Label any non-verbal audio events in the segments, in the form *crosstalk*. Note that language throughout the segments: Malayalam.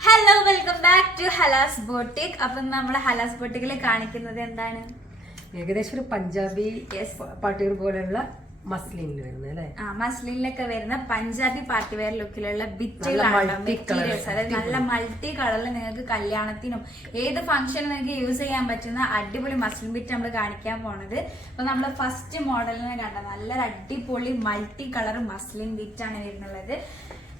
Hello welcome back to Halas boutique അപ്പം നമ്മൾ ഹലാസ് ബോട്ടിക്കിൽ കാണിക്കുന്നത് എന്താണ്? ഏകദേശം ഒരു പഞ്ചാബി. പാട്ടുകൾ പോലെയുള്ള മസ്ലിനിൽ വരുന്നത് അല്ലേ? ആ മസ്ലിനിലൊക്കെ വരുന്ന പഞ്ചാബി പാർട്ടി വെയർ ലുക്കിലുള്ള നല്ല ബിറ്റുകളാണ് മെറ്റീരിയൽസ് അതായത് നല്ല മൾട്ടി കളറിൽ നിങ്ങൾക്ക് കല്യാണത്തിനും ഏത് ഫംഗ്ഷനും നിങ്ങൾക്ക് യൂസ് ചെയ്യാൻ പറ്റുന്ന അടിപൊളി മസ്ലിൻ ബിറ്റ് നമ്മൾ കാണിക്കാൻ പോണത്. അപ്പൊ നമ്മൾ ഫസ്റ്റ് മോഡലിനെ കണ്ട നല്ലൊരു അടിപൊളി മൾട്ടി കളർ മസ്ലിൻ ബിറ്റ് ആണ് വരുന്നുള്ളത്.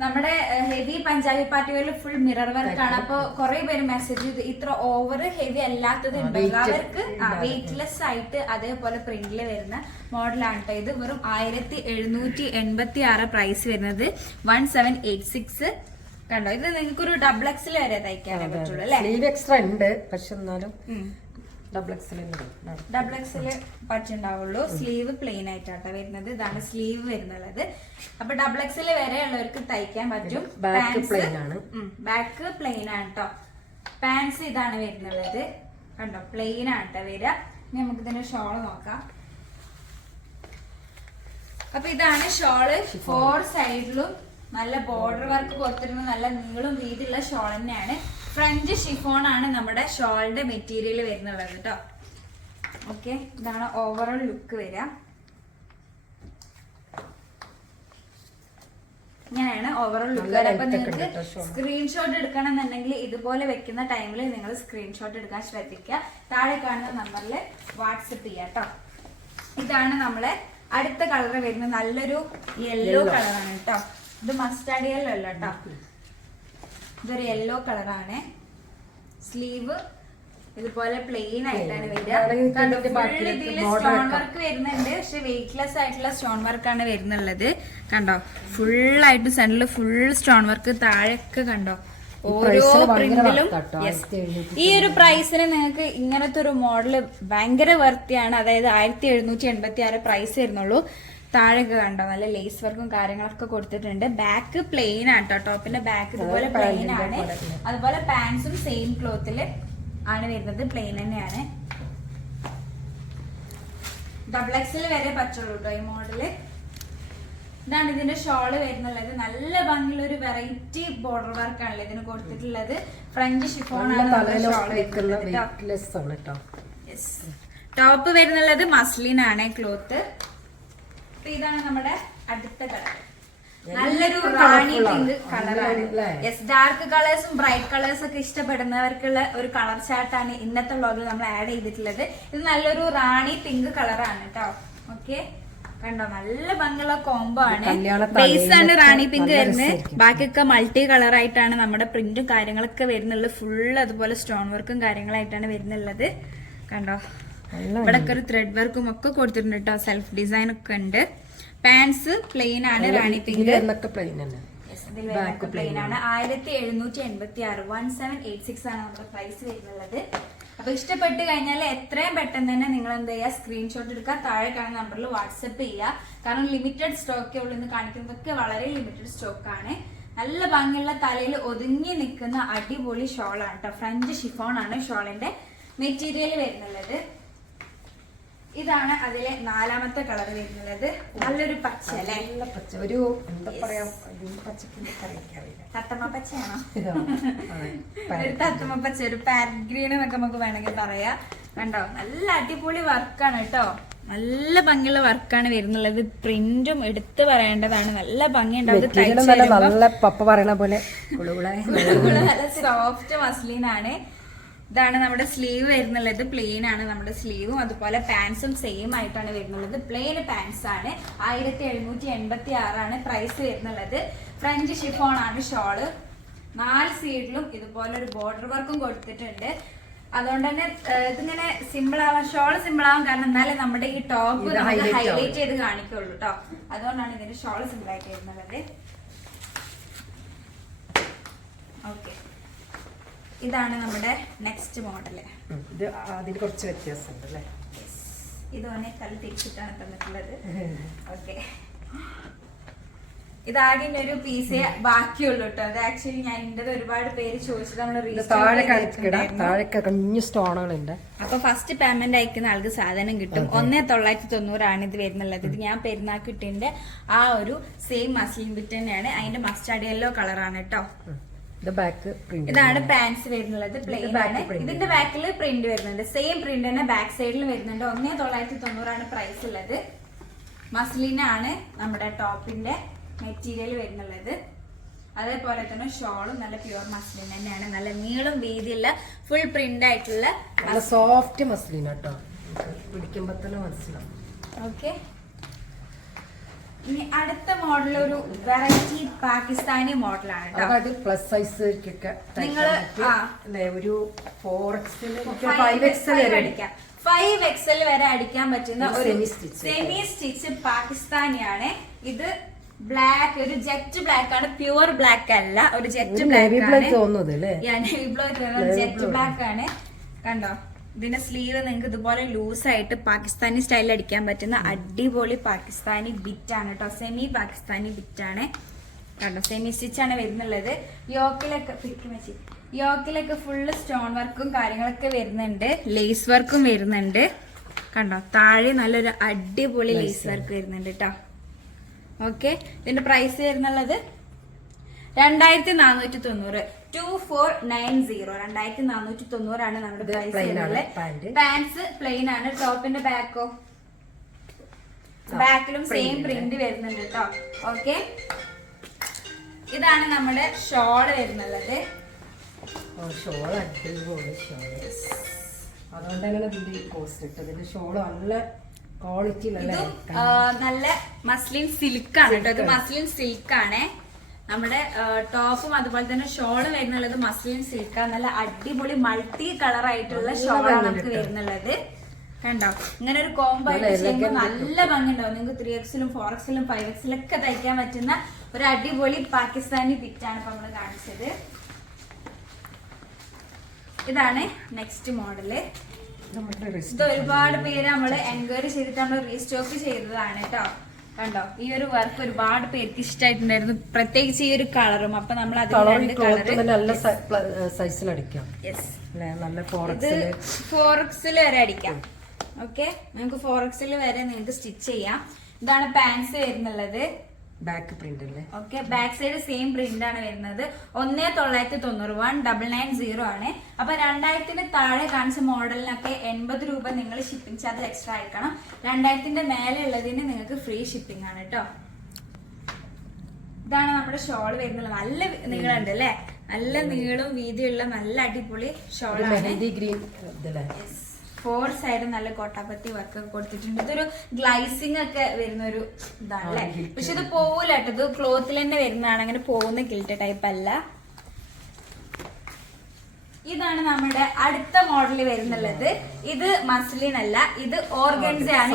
നമ്മുടെ ഹെവി പഞ്ചാബി പാർട്ടികളിൽ ഫുൾ മിറർ വർക്ക് ആണ്. അപ്പൊ കുറെ പേര് മെസ്സേജ് ചെയ്ത്. ഇത്ര ഓവർ ഹെവി അല്ലാത്തത് അവർക്ക് വെയിറ്റ്ലെസ് ആയിട്ട് അതേപോലെ പ്രിന്റിൽ വരുന്ന മോഡലാണ് കേട്ടോ ഇത്. വെറും ആയിരത്തി എഴുന്നൂറ്റി എൺപത്തി ആറ് പ്രൈസ് വരുന്നത്. വൺ സെവൻ എയ്റ്റ് സിക്സ് കണ്ടോ? ഇത് നിങ്ങൾക്ക് ഒരു ഡബിൾ എക്സിൽ വരെ തയ്ക്കാനേ പറ്റുള്ളൂ അല്ലേ? സ്ലീവ് എക്സ്ട്രാ ഉണ്ട്. പക്ഷെ എന്നാലും ഡബിൾ എക്സൽ ഡബിൾ എക്സിൽ പറ്റുണ്ടാവുള്ളൂ സ്ലീവ് പ്ലെയിൻ ആയിട്ടാട്ടോ വരുന്നത്. ഇതാണ് സ്ലീവ് വരുന്നത് അപ്പൊ ഡബിൾ എക്സിൽ വരെ ഉള്ളവർക്ക് തയ്ക്കാൻ പറ്റും. ബാക്ക് പ്ലെയിൻ ആണ്. ബാക്ക് പ്ലെയിൻ ആണ് കേട്ടോ പാൻസ് ഇതാണ് വരുന്നുള്ളത് കണ്ടോ? പ്ലെയിൻ ആണ് കേട്ടോ വരിക ഇനി നമുക്ക് ഇതിന്റെ ഷോൾ നോക്കാം. അപ്പൊ ഇതാണ് ഷോൾ ഫോർ സൈഡിലും നല്ല ബോർഡർ വർക്ക് കൊടുത്തിരുന്ന നല്ല നീളും വീതിയുള്ള ഷോൾ തന്നെയാണ്. ഫ്രഞ്ച് ഷിഫോൺ ആണ് നമ്മുടെ ഷോളിന്റെ മെറ്റീരിയൽ വരുന്നുള്ളത് കേട്ടോ ഓക്കെ ഇതാണ് ഓവറോൾ ലുക്ക് വരിക ഇങ്ങനെയാണ് ഓവറോൾ ലുക്ക് വരിക അപ്പൊ നിങ്ങൾക്ക്. സ്ക്രീൻഷോട്ട് എടുക്കണമെന്നുണ്ടെങ്കിൽ ഇതുപോലെ വെക്കുന്ന ടൈമിൽ നിങ്ങൾ സ്ക്രീൻഷോട്ട് എടുക്കാൻ ശ്രദ്ധിക്കുക. താഴെ കാണുന്ന നമ്പറിൽ വാട്സപ്പ് ചെയ്യാം കേട്ടോ ഇതാണ് നമ്മളെ അടുത്ത കളർ വരുന്നത്. നല്ലൊരു യെല്ലോ. കളറാണ് കേട്ടോ ഇത് മസ്റ്റാർഡ് യെല്ലോ അല്ല കേട്ടോ ഇതൊരു യെല്ലോ കളറാണ് സ്ലീവ് ഇതുപോലെ പ്ലെയിൻ ആയിട്ടാണ് വരിക. ബാക്കിലേക്ക് സ്റ്റോൺ വർക്ക് വരുന്നുണ്ട്. പക്ഷെ വെയിറ്റ്ലെസ് ആയിട്ടുള്ള സ്റ്റോൺ വർക്കാണ് വരുന്നുള്ളത്. കണ്ടോ ഫുൾ ആയിട്ട് സെന്ററിൽ ഫുൾ സ്റ്റോൺ വർക്ക് താഴെയൊക്കെ കണ്ടോ. ഓരോ price ഭയങ്കര പ്രിന്റിലും worth ആട്ടോ, Yes. 1700 ഈ ഒരു പ്രൈസിന് നിങ്ങൾക്ക് ഇങ്ങനത്തെ ഒരു മോഡൽ ഭയങ്കര വർത്തിയാണ് അതായത് ആയിരത്തി എഴുന്നൂറ്റി എൺപത്തി ആറ് പ്രൈസ് വരുന്നുള്ളൂ. താഴെയൊക്കെ കണ്ടോ? നല്ല ലേസ് വർക്കും കാര്യങ്ങളൊക്കെ കൊടുത്തിട്ടുണ്ട്. ബാക്ക് പ്ലെയിൻ ആണ് കേട്ടോ ടോപ്പിന്റെ ബാക്ക് ഇതുപോലെ പ്ലെയിൻ ആണ്. അതുപോലെ പാൻസും സെയിം ക്ലോത്തിൽ ആണ് വരുന്നത്. പ്ലെയിൻ തന്നെയാണ്. ഡബിൾ എക്സിൽ വരെ പറ്റുള്ളൂ കേട്ടോ ഈ മോഡൽ ഇതാണ് ഇതിന്റെ ഷോൾ വരുന്നുള്ളത്. നല്ല ഭംഗിയുള്ള ഒരു വെറൈറ്റി ബോർഡർ വർക്ക് ആണല്ലോ ഇതിന് കൊടുത്തിട്ടുള്ളത്. ഫ്രഞ്ച് ഷിഫോൺ ആണ് ടോപ്പ് വരുന്നുള്ളത് മസ്ലിൻ ആണ് ക്ലോത്ത് ഇതാണ് നമ്മുടെ അടുത്ത കളർ നല്ലൊരു റാണി പിങ്ക് കളറാണ്? യെസ് ഡാർക്ക് കളേഴ്സും ബ്രൈറ്റ് കളേഴ്സും ഒക്കെ ഇഷ്ടപ്പെടുന്നവർക്കുള്ള ഒരു കളർ ചാർട്ടാണ് ഇന്നത്തെ വ്ളോഗിൽ നമ്മൾ ആഡ് ചെയ്തിട്ടുള്ളത്. ഇത് നല്ലൊരു റാണി പിങ്ക് കളറാണ് കേട്ടോ ഓക്കെ കണ്ടോ? നല്ല ഭംഗിയുള്ള കോംബോ ആണ്. ബേസ് ആണ് റാണി പിങ്ക് വരുന്നത്. ബാക്കിയൊക്കെ മൾട്ടി കളർ ആയിട്ടാണ് നമ്മുടെ പ്രിന്റും കാര്യങ്ങളൊക്കെ വരുന്നുള്ളത്. ഫുൾ അതുപോലെ സ്റ്റോൺ വർക്കും കാര്യങ്ങളായിട്ടാണ് വരുന്നുള്ളത്. കണ്ടോ? നല്ല ഇവിടെ ഒരു ത്രെഡ് വർക്കും ഒക്കെ കൊടുത്തിട്ടുണ്ട് കേട്ടോ സെൽഫ് ഡിസൈൻ ഒക്കെ ഉണ്ട്. പാൻസ് പ്ലെയിൻ ആണ് റാണി പിങ്ക് പ്ലെയിൻ ആണ് ആയിരത്തി എഴുന്നൂറ്റി എൺപത്തി ആറ് വൺ സെവൻ എയ്റ്റ് സിക്സ് ആണ്. നമ്മുടെ പ്രൈസ് വരുന്നുള്ളത് അപ്പൊ ഇഷ്ടപ്പെട്ട് കഴിഞ്ഞാൽ എത്രയും പെട്ടെന്ന് തന്നെ നിങ്ങൾ എന്ത് ചെയ്യുക സ്ക്രീൻഷോട്ട് എടുക്കുക താഴെ കാണുന്ന നമ്പറിൽ വാട്സപ്പ് ചെയ്യുക. കാരണം ലിമിറ്റഡ് സ്റ്റോക്കേ ഉള്ളൂ എന്ന് കാണിക്കുന്നതൊക്കെ വളരെ ലിമിറ്റഡ് സ്റ്റോക്ക് ആണ്. നല്ല ഭംഗിയുള്ള തലയിൽ ഒതുങ്ങി നിൽക്കുന്ന അടിപൊളി ഷോളാണ് കേട്ടോ ഫ്രഞ്ച് ഷിഫോൺ ആണ് ഷോളിന്റെ മെറ്റീരിയൽ വരുന്നുള്ളത്. ഇതാണ് അതിലെ നാലാമത്തെ കളർ വരുന്നത്. നല്ലൊരു പച്ച അല്ലേ നല്ല പച്ച. ഒരു എന്താ പറയാ പച്ചക്ക് തത്തമ്മ പച്ചയാണോ? *laughs* ഒരു തത്തമ്മ പച്ച ഒരു പാരറ്റ് ഗ്രീൻ എന്നൊക്കെ നമുക്ക് വേണമെങ്കിൽ പറയാം. കണ്ടോ? നല്ല അടിപൊളി വർക്കാണ് കേട്ടോ. നല്ല ഭംഗിയുള്ള വർക്കാണ് വരുന്നുള്ളത്. പ്രിന്റും എടുത്തു പറയേണ്ടതാണ്. നല്ല ഭംഗിയുണ്ടാവും ഉണ്ടാവും നല്ല പപ്പ പറയണ പോലെ. സോഫ്റ്റ് മസ്ലിനാണ് ആണ്. ഇതാണ് നമ്മുടെ സ്ലീവ് വരുന്നുള്ളത്. പ്ലെയിൻ ആണ് നമ്മുടെ സ്ലീവും അതുപോലെ പാൻസും സെയിം ആയിട്ടാണ് വരുന്നുള്ളത്. പ്ലെയിൻ പാൻസ് ആണ്. ആയിരത്തി എഴുന്നൂറ്റി എൺപത്തി ആറാണ് പ്രൈസ് വരുന്നുള്ളത്. ഫ്രഞ്ച് ഷിഫോൺ ആണ് ഷോൾ നാല് സൈഡിലും ഇതുപോലെ ഒരു ബോർഡർ വർക്കും കൊടുത്തിട്ടുണ്ട്. അതുകൊണ്ട് തന്നെ ഇതിങ്ങനെ സിമ്പിൾ ആവാൻ ഷോൾ സിമ്പിൾ ആവാൻ കാരണം എന്നാലേ നമ്മുടെ ഈ ടോപ്പ് ഹൈലൈറ്റ് ചെയ്ത് കാണിക്കുള്ളൂ കേട്ടോ അതുകൊണ്ടാണ് ഇതിന്റെ ഷോൾ സിമ്പിൾ ആയിട്ട് വരുന്നത്. ഓക്കെ ഇതാണ് നമ്മുടെ നെക്സ്റ്റ് മോഡൽ ഇത് അതിന് കുറച്ച് വ്യത്യാസമുണ്ട് അല്ലേ? ഇത് ഓനെ കല്ല് തിരിച്ചിട്ടാണ് തന്നിട്ടുള്ളത്. *laughs* ഓക്കെ ഇതാകെ ഒരു പീസേ ബാക്കിയുള്ളൂ കേട്ടോ അത് ആക്ച്വലി ഞാൻ എന്റെ ഒരുപാട് പേര് ചോദിച്ചത് നമ്മൾ ഇത് താഴെ കളിക്കിട താഴെ കുഞ്ഞു സ്റ്റോണുകളുണ്ട്. അപ്പൊ ഫസ്റ്റ് പേയ്മെന്റ് അയക്കുന്ന ആൾക്ക് സാധനം കിട്ടും. ഒന്നേ തൊള്ളായിരത്തി തൊണ്ണൂറാണ് ഇത് വരുന്നുള്ളത്. ഇത് ഞാൻ പെരുന്നാൾ ആ ഒരു സെയിം മസ്ലിൻ ബിറ്റ് തന്നെയാണ്. അതിന്റെ മസ്റ്റാർഡ് യെല്ലോ കളറാണ് കേട്ടോ ഇത് ബാക്ക് പ്രിന്റ് ഇതാണ് പാൻസ് വരുന്നുള്ളത്. പ്ലെയിൻ ആണ്. ഇതിന്റെ ബാക്കിൽ പ്രിന്റ് വരുന്നുണ്ട്. സെയിം പ്രിന്റ് തന്നെ ബാക്ക് സൈഡിൽ വരുന്നുണ്ട്. ഒന്നേ തൊള്ളായിരത്തി തൊണ്ണൂറാണ് പ്രൈസ് ഉള്ളത്. മസ്ലിൻ ആണ് നമ്മുടെ ടോപ്പിന്റെ മെറ്റീരിയൽ വരുന്നുള്ളത്. അതേപോലെ തന്നെ ഷോളും നല്ല പ്യുവർ മസ്ലിൻ തന്നെയാണ്. നല്ല നീളം വീതിയുള്ള ഫുൾ പ്രിന്റ് ആയിട്ടുള്ള സോഫ്റ്റ് മസ്ലിൻ കേട്ടോ പിടിക്കുമ്പോ തന്നെ മനസ്സിലാവും. ഓക്കെ ഇനി അടുത്ത മോഡൽ ഒരു വെറൈറ്റി പാകിസ്ഥാനി മോഡലാണ് അതായത് പ്ലസ് സൈസ് നിങ്ങൾ. ഒരു ഫോർ എക്സിൽ ഫൈവ് എക്സൽ വരെ അടിക്കാം. ഫൈവ് എക്സൽ വരെ അടിക്കാൻ പറ്റുന്ന ഒരു. സെമി സ്റ്റിച്ച് പാകിസ്ഥാനിയാണ്. ഇത് ബ്ലാക്ക് ഒരു ജെറ്റ് ബ്ലാക്ക് ആണ്. പ്യുവർ ബ്ലാക്ക് അല്ല ഒരു ജെറ്റ് ബ്ലാക്ക് ബ്ലൂ ആണ്. ജെറ്റ് ബ്ലാക്ക് ആണ്. കണ്ടോ? ഇതിന്റെ സ്ലീവ് നിങ്ങൾക്ക് ഇതുപോലെ ലൂസ് ആയിട്ട് പാകിസ്ഥാനി സ്റ്റൈലിൽ അടിക്കാൻ പറ്റുന്ന അടിപൊളി പാകിസ്ഥാനി ബിറ്റ് ആണ് കേട്ടോ സെമി പാകിസ്ഥാനി ബിറ്റ് ആണ്. കണ്ടോ? സെമി സ്റ്റിച്ച് ആണ് വരുന്നുള്ളത്. യോക്കിലൊക്കെ വെച്ച് യോക്കിലൊക്കെ ഫുള്ള് സ്റ്റോൺ വർക്കും കാര്യങ്ങളൊക്കെ വരുന്നുണ്ട്. ലേസ് വർക്കും വരുന്നുണ്ട്. കണ്ടോ? താഴെ നല്ലൊരു അടിപൊളി ലേസ് വർക്ക് വരുന്നുണ്ട് കേട്ടോ ഓക്കെ ഇതിന്റെ പ്രൈസ് വരുന്നുള്ളത് രണ്ടായിരത്തി നാനൂറ്റി തൊണ്ണൂറ് ടു ഫോർ നയൻ സീറോ രണ്ടായിരത്തി നാനൂറ്റി തൊണ്ണൂറാണ് നമ്മുടെ പ്രൈസ് ആണ്. പാൻസ് പ്ലെയിൻ ആണ് ടോപ്പിന്റെ ബാക്കോ ബാക്കിലും സെയിം പ്രിന്റ് വരുന്നുണ്ട് കേട്ടോ ഓക്കെ ഇതാണ് നമ്മുടെ ഷോൾ വരുന്നുള്ളത് ഷോൾ അടിപൊളി ഷോൾ അതുകൊണ്ട് തന്നെയാണ് ഇതിന്റെ ഈ കോസ്റ്റ് ഇട്ടത്. ഇതിന്റെ ഷോൾ നല്ല ക്വാളിറ്റി നല്ല ഇതും ആ, നല്ല മസ്ലിൻ സിൽക്ക് ആണ് കേട്ടോ ഇത് മസ്ലിൻ സിൽക്ക് ആണ്. നമ്മുടെ ടോപ്പും അതുപോലെ തന്നെ ഷോൾ വരുന്നുള്ളത് മസ്ലിൻ സിൽക്കാണ് നല്ല അടിപൊളി മൾട്ടി കളർ ആയിട്ടുള്ള ഷോൾ ഷോളാണ് നമുക്ക്. വരുന്നുള്ളത്. കണ്ടോ? ഇങ്ങനെ ഒരു കോംബോ ചെയ്യുമ്പോൾ നല്ല ഭംഗിയുണ്ടാവും. നിങ്ങൾക്ക് ത്രീ എക്സിലും ഫോർ എക്സിലും ഫൈവ് എക്സിലും ഒക്കെ തയ്ക്കാൻ പറ്റുന്ന ഒരു അടിപൊളി പാകിസ്ഥാനി പിറ്റാണ് ഇപ്പൊ നമ്മൾ കാണിച്ചത്. ഇതാണ് നെക്സ്റ്റ് മോഡൽ ഇത്. ഒരുപാട് പേര് നമ്മൾ എൻക്വയറി ചെയ്തിട്ട് നമ്മൾ റീസ്റ്റോക്ക് ചെയ്തതാണ് കേട്ടോ. കണ്ടോ? ഈ ഒരു വർക്ക് ഒരുപാട് പേർക്ക് ഇഷ്ടമായിട്ടുണ്ടായിരുന്നു പ്രത്യേകിച്ച് ഈ ഒരു കളറും അപ്പൊ നമ്മൾ നല്ല സൈസിൽ അടിക്കാം. നല്ല ഫോറക്സിൽ വരെ അടിക്കാം. ഓക്കെ നിങ്ങൾക്ക് ഫോറക്സിൽ വരെ നിങ്ങൾക്ക് സ്റ്റിച്ച് ചെയ്യാം. ഇതാണ് പാൻസ് വരുന്നുള്ളത്. ബാക്ക് പ്രിന്റ് അല്ലേ? Okay back side same print ആണ് വരുന്നത്. ഒന്നേ തൊള്ളായിരത്തി തൊണ്ണൂറ് വൺ ഡബിൾ നയൻ സീറോ ആണ്. അപ്പൊ രണ്ടായിരത്തിന് താഴെ കാണിച്ച മോഡലിനൊക്കെ എൺപത് രൂപ നിങ്ങൾ ഷിപ്പിംഗ് ചാർജ് എക്സ്ട്രാ അയക്കണം രണ്ടായിരത്തിന്റെ മേലെ ഉള്ളതിന് നിങ്ങൾക്ക് ഫ്രീ ഷിപ്പിംഗ് ആണ് കേട്ടോ ഇതാണ് നമ്മുടെ ഷോൾ വരുന്നത്. നല്ല നീളമുണ്ട് അല്ലേ? നല്ല നീളവും വീതിയുള്ള നല്ല അടിപൊളി ഷോൾ ഷോളാണ് ഗ്രീൻ ഫോർ സൈഡ് നല്ല കോട്ടാപ്പത്തി വർക്ക് ഒക്കെ കൊടുത്തിട്ടുണ്ട്. ഇതൊരു ഗ്ലൈസിംഗ് ഒക്കെ വരുന്ന ഒരു ഇതാണ് അല്ലേ? പക്ഷെ ഇത് പോവില്ല കേട്ടോ ഇത് ക്ലോത്തിൽ തന്നെ വരുന്നതാണ്. അങ്ങനെ പോകുന്ന ഗിൽറ്റ് ടൈപ്പ് അല്ല. ഇതാണ് നമ്മുടെ അടുത്ത മോഡൽ വരുന്നുള്ളത്. ഇത് മസ്ലിൻ അല്ല ഇത് ഓർഗൻസ ആണ്.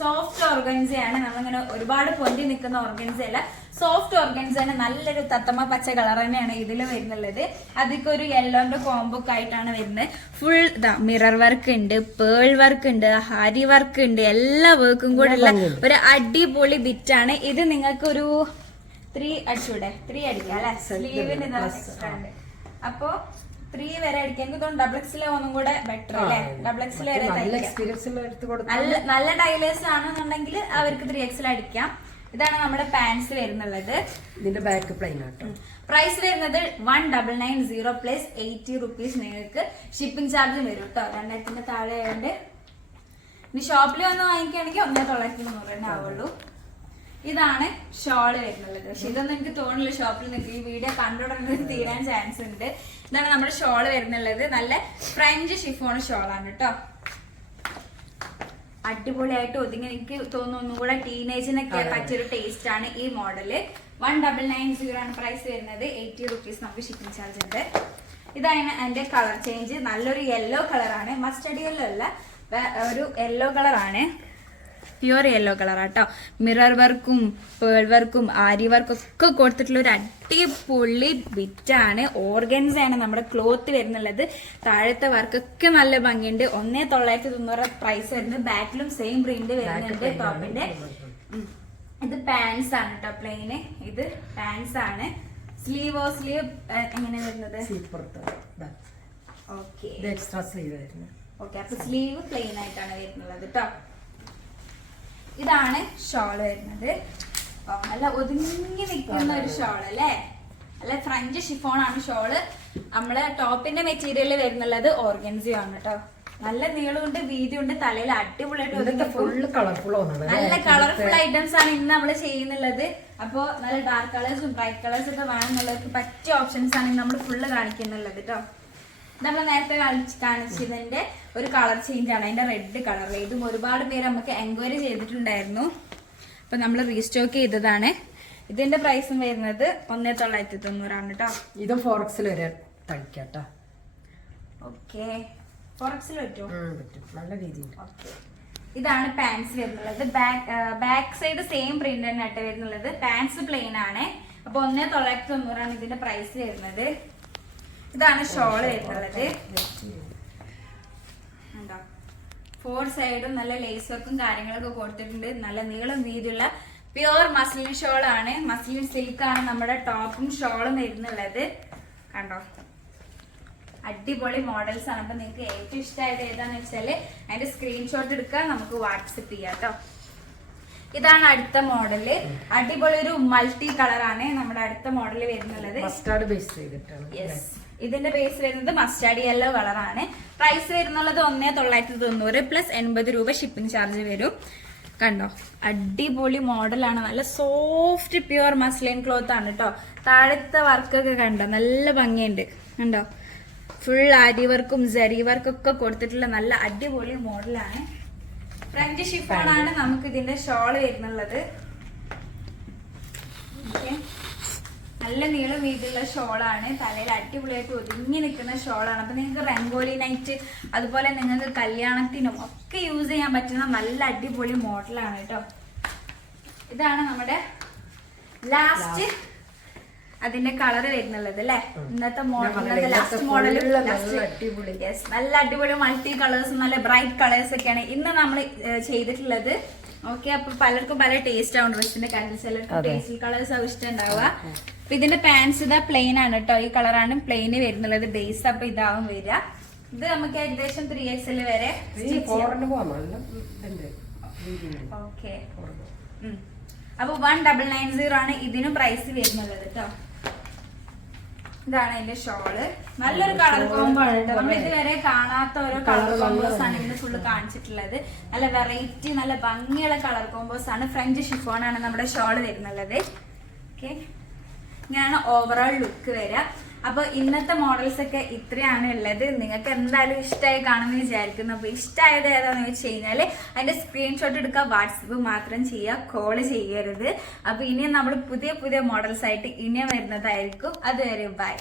സോഫ്റ്റ് ഓർഗൻസ ആണ്. നമ്മളിങ്ങനെ ഒരുപാട് പൊന്തി നിൽക്കുന്ന ഓർഗൻസ അല്ല. സോഫ്റ്റ് ഓർഗൻസ ആണ് നല്ലൊരു തത്തമ്മ പച്ച കളർ തന്നെയാണ് ഇതിൽ വരുന്നുള്ളത്. അതൊക്കെ ഒരു യെല്ലോന്റെ കോംബോ ഒക്കെ ആയിട്ടാണ് വരുന്നത്. ഫുൾ ഇതാ മിറർ വർക്ക് ഉണ്ട് പേൾ വർക്ക് ഉണ്ട് ഹാരി വർക്ക് ഉണ്ട് എല്ലാ വർക്കും കൂടെ ഉള്ള ഒരു അടിപൊളി ബിറ്റാണ് ഇത് നിങ്ങൾക്ക് ഒരു ത്രീ അടിച്ചൂടെ? ത്രീ അടിക്കാം അല്ലെ? സ്ലീവിന് അപ്പോ ത്രീ വരെ അടിക്കാം എനിക്ക് തോന്നുന്നു ഡബിൾ എക്സിലെ ഒന്നും കൂടെ ബെറ്റർ അല്ലേ? ഡബിൾ എക്സിൽ വരെ നല്ല നല്ല ആണെന്നുണ്ടെങ്കിൽ അവർക്ക് ത്രീ എക്സിൽ അടിക്കാം. ഇതാണ് നമ്മുടെ പാൻസ് വരുന്നുള്ളത്. ഇതിന്റെ ബാക്ക് പ്ലെയിൻ ആട്ടോ. പ്രൈസ് വരുന്നത് one double nine zero plus eighty rupees നിങ്ങൾക്ക് ഷിപ്പിംഗ് ചാർജ് വരും കേട്ടോ രണ്ടായിരത്തിന്റെ താഴെ ആയതുകൊണ്ട് ഇനി ഷോപ്പിൽ വന്ന് വാങ്ങിക്കുകയാണെങ്കിൽ ഒന്നേ തൊള്ളായിരത്തി മുന്നൂറ് തന്നെ ആവുള്ളൂ. ഇതാണ് ഷോൾ വരുന്നുള്ളത് പക്ഷെ ഇതൊന്നും എനിക്ക് തോന്നുന്നില്ല ഷോപ്പിൽ നിൽക്കുക ഈ വീഡിയോ കണ്ടുടനെ തീരാൻ ചാൻസ് ഉണ്ട്. ഇതാണ് നമ്മുടെ ഷോൾ വരുന്നുള്ളത്. നല്ല ഫ്രഞ്ച് ഷിഫോൺ ഷോളാണ് കേട്ടോ. അടിപൊളിയായിട്ട് ഒതുങ്ങി എനിക്ക് തോന്നുന്നു ഒന്നുകൂടെ ടീനേജിനൊക്കെ. പറ്റിയൊരു ടേസ്റ്റ് ആണ് ഈ model one double nine zero ആണ് പ്രൈസ് വരുന്നത്. എയ്റ്റി റുപ്പീസ് നമുക്ക് ഷിപ്പിംഗ് ചാർജ് ഉണ്ട്. ഇതാണ് എന്റെ കളർ ചേഞ്ച് നല്ലൊരു യെല്ലോ കളറാണ് മസ്റ്റർഡ് യെല്ലോ അല്ല ഒരു യെല്ലോ കളറാണ് പ്യുവർ യെല്ലോ കളർ ആട്ടോ. മിറർ വർക്കും പേൾ വർക്കും ആരി വർക്കും ഒക്കെ കൊടുത്തിട്ടുള്ള ഒരു അടിപൊളി ബിറ്റാണ് ഓർഗൻസ് ആണ് നമ്മുടെ ക്ലോത്ത് വരുന്നുള്ളത്. താഴത്തെ വർക്കൊക്കെ നല്ല ഭംഗിയുണ്ട്. ഒന്നേ തൊള്ളായിരത്തി തൊണ്ണൂറ് പ്രൈസ് വരുന്നത്. ബാക്കിലും സെയിം പ്രിന്റ് വരുന്നുണ്ട് ടോപ്പിന്റെ ഇത് പാൻസ് ആണ് കേട്ടോ പ്ലെയിന് ഇത് പാൻസ് ആണ്. സ്ലീവ് ഓ സ്ലീവ് എങ്ങനെ വരുന്നത്. ഓക്കെ എക്സ്ട്രാ സ്ലീവ് വരുന്നത് ഓക്കെ അപ്പൊ സ്ലീവ് പ്ലെയിൻ ആയിട്ടാണ് വരുന്നത് കേട്ടോ ഇതാണ് ഷോൾ വരുന്നത്. നല്ല ഒതുങ്ങി നിൽക്കുന്ന ഒരു ഷോൾ അല്ലേ? അല്ല ഫ്രഞ്ച് ഷിഫോൺ ആണ് ഷോൾ നമ്മളെ ടോപ്പിന്റെ മെറ്റീരിയൽ വരുന്നുള്ളത് ഓർഗൻസിയാണ് കേട്ടോ. നല്ല നീളമുണ്ട് വീതിയുണ്ട് തലയിൽ അടിപൊളിയായിട്ട് ഫുള്ള് കളർഫുൾ നല്ല കളർഫുൾ ഐറ്റംസ് ആണ് ഇന്ന് നമ്മൾ ചെയ്യുന്നുള്ളത്. അപ്പോ നല്ല ഡാർക്ക് കളേഴ്സും ബ്രൈറ്റ് കളേഴ്സ് ഒക്കെ വേണമെന്നുള്ളവർക്ക് പറ്റിയ ഓപ്ഷൻസ് ആണ് നമ്മൾ ഫുള്ള് കാണിക്കുന്നുള്ളത് കേട്ടോ. നമ്മൾ നേരത്തെ കാണിച്ച് കാണിച്ചതിന്റെ ഒരു കളർ ചേഞ്ച് ആണ്. അതിന്റെ റെഡ് കളർ ഇതും ഒരുപാട് പേര് നമുക്ക് എൻക്വയറി ചെയ്തിട്ടുണ്ടായിരുന്നു. അപ്പൊ നമ്മൾ റീസ്റ്റോക്ക് ചെയ്തതാണ്. ഇതിന്റെ പ്രൈസും വരുന്നത് ഒന്നേ തൊള്ളായിരത്തി തൊണ്ണൂറാണ് കേട്ടോ ഇത് ഫോറക്സിൽ വരെ തളിക്കാട്ടോ ഓക്കെ ഫോറക്സിൽ പറ്റുമോ പറ്റും. നല്ല രീതിയിൽ. ഇതാണ് pants വരുന്നുള്ളത് back back side same print തന്നെ ആയിട്ട് വരുന്നുള്ളത് പാൻസ് പ്ലെയിൻ ആണ്. അപ്പൊ ഒന്നേ തൊള്ളായിരത്തി തൊണ്ണൂറാണ് ഇതിന്റെ പ്രൈസ് വരുന്നത്. ഇതാണ് ഷോൾ വരുന്നുള്ളത് ഫോർ സൈഡും നല്ല ലേസ് വർക്കും കാര്യങ്ങളൊക്കെ കൊടുത്തിട്ടുണ്ട്. നല്ല നീളം വീതിയുള്ള പ്യുവർ മസ്ലിൻ ഷോൾ ആണ്. മസ്ലിൻ സിൽക്ക് ആണ് നമ്മുടെ ടോപ്പും ഷോളും വരുന്നുള്ളത്. കണ്ടോ? അടിപൊളി മോഡൽസ് ആണ്. അപ്പൊ നിങ്ങൾക്ക് ഏറ്റവും ഇഷ്ടമായത് ഏതാന്ന് വെച്ചാൽ അതിന്റെ സ്ക്രീൻഷോട്ട് എടുക്കുക നമുക്ക് വാട്സപ്പ് ചെയ്യാം കേട്ടോ. ഇതാണ് അടുത്ത മോഡൽ അടിപൊളി ഒരു മൾട്ടി കളറാണ് നമ്മുടെ അടുത്ത മോഡൽ വരുന്നുള്ളത്. മസ്റ്റാർഡ് ബേസ് ചെയ്തിട്ടാണ്. യെസ് ഇതിന്റെ ബേസ് വരുന്നത് മസ്റ്റാർഡ് യെല്ലോ കളറാണ് പ്രൈസ് വരുന്നുള്ളത് ഒന്നേ തൊള്ളായിരത്തി തൊണ്ണൂറ് പ്ലസ് എൺപത് രൂപ ഷിപ്പിംഗ് ചാർജ് വരും. കണ്ടോ? അടിപൊളി മോഡലാണ് നല്ല സോഫ്റ്റ് പ്യുവർ മസ്ലിൻ ക്ലോത്ത് ആണ് കേട്ടോ താഴത്തെ വർക്കൊക്കെ കണ്ടോ? നല്ല ഭംഗിയുണ്ട്. കണ്ടോ? ഫുൾ ആരി വർക്കും ജരി വർക്കും ഒക്കെ കൊടുത്തിട്ടുള്ള നല്ല അടിപൊളി മോഡലാണ് ഫ്രഞ്ച് ഷിഫോൺ ആണ് നമുക്ക് ഇതിന്റെ ഷോൾ വരുന്നുള്ളത്. ഓക്കെ നല്ല നീളം വീതിയുള്ള ഷോളാണ്. തലയിൽ അടിപൊളിയായിട്ട് ഒതുങ്ങി നിൽക്കുന്ന ഷോളാണ്. അപ്പൊ നിങ്ങൾക്ക് റംഗോലി നൈറ്റ് അതുപോലെ നിങ്ങൾക്ക് കല്യാണത്തിനും ഒക്കെ യൂസ് ചെയ്യാൻ പറ്റുന്ന നല്ല അടിപൊളി മോഡലാണ് കേട്ടോ ഇതാണ് നമ്മുടെ ലാസ്റ്റ് അതിന്റെ കളർ വരുന്നുള്ളത് അല്ലെ ഇന്നത്തെ മോഡൽ ലാസ്റ്റ് മോഡൽ നല്ല അടിപൊളി. നല്ല അടിപൊളി മൾട്ടി കളേഴ്സ് നല്ല ബ്രൈറ്റ് കളേഴ്സ് ഒക്കെയാണ്. ഇന്ന് നമ്മൾ ചെയ്തിട്ടുള്ളത് ഓക്കെ അപ്പൊ പലർക്കും പല ടേസ്റ്റ് ആവും ഡ്രസ്സിന്റെ കാര്യത്തിൽ. ചിലർക്ക് പേസ്റ്റൽ കളേഴ്സ് ആവും ഇഷ്ടം ഉണ്ടാവുക. അപ്പൊ ഇതിന്റെ പാൻസ് ഇതാ പ്ലെയിൻ ആണ് കേട്ടോ ഈ കളറാണ് പ്ലെയിന് വരുന്നുള്ളത്. ബേസ് അപ്പൊ ഇതാവും വരിക. ഇത് നമുക്ക് ഏകദേശം ത്രീ എക്സ് എൽ വരെ ഓക്കെ. അപ്പൊ വൺ ഡബിൾ നയൻ സീറോ ആണ് ഇതിനും പ്രൈസ് വരുന്നുള്ളത് കേട്ടോ ഇതാണ് അതിന്റെ ഷോൾ. നല്ലൊരു കളർ കോംബോ ആണ് കേട്ടോ. നമ്മൾ ഇതുവരെ കാണാത്ത ഓരോ കളർ കോമ്പോസ് ആണ്. ഇതിന് ഫുള്ള് കാണിച്ചിട്ടുള്ളത്. നല്ല വെറൈറ്റി നല്ല ഭംഗിയുള്ള കളർ കോമ്പോസ് ആണ് ഫ്രഞ്ച് ഷിഫോൺ ആണ് നമ്മുടെ ഷോൾ വരുന്നുള്ളത് ഓക്കെ ഇങ്ങനെയാണ് ഓവറോൾ ലുക്ക് വരിക. അപ്പൊ ഇന്നത്തെ മോഡൽസ് ഒക്കെ ഇത്രയാണ് ഉള്ളത്. നിങ്ങൾക്ക് എന്തായാലും ഇഷ്ടമായി കാണുമെന്ന് വിചാരിക്കുന്നു. അപ്പൊ ഇഷ്ടമായത് ഏതാന്ന് വെച്ച് കഴിഞ്ഞാൽ അതിന്റെ സ്ക്രീൻഷോട്ട് എടുക്കുക വാട്സപ്പ് മാത്രം ചെയ്യുക കോൾ ചെയ്യരുത്. അപ്പൊ ഇനിയും നമ്മൾ പുതിയ പുതിയ മോഡൽസ് ആയിട്ട് ഇനിയും വരുന്നതായിരിക്കും. അതുവരെ ബൈ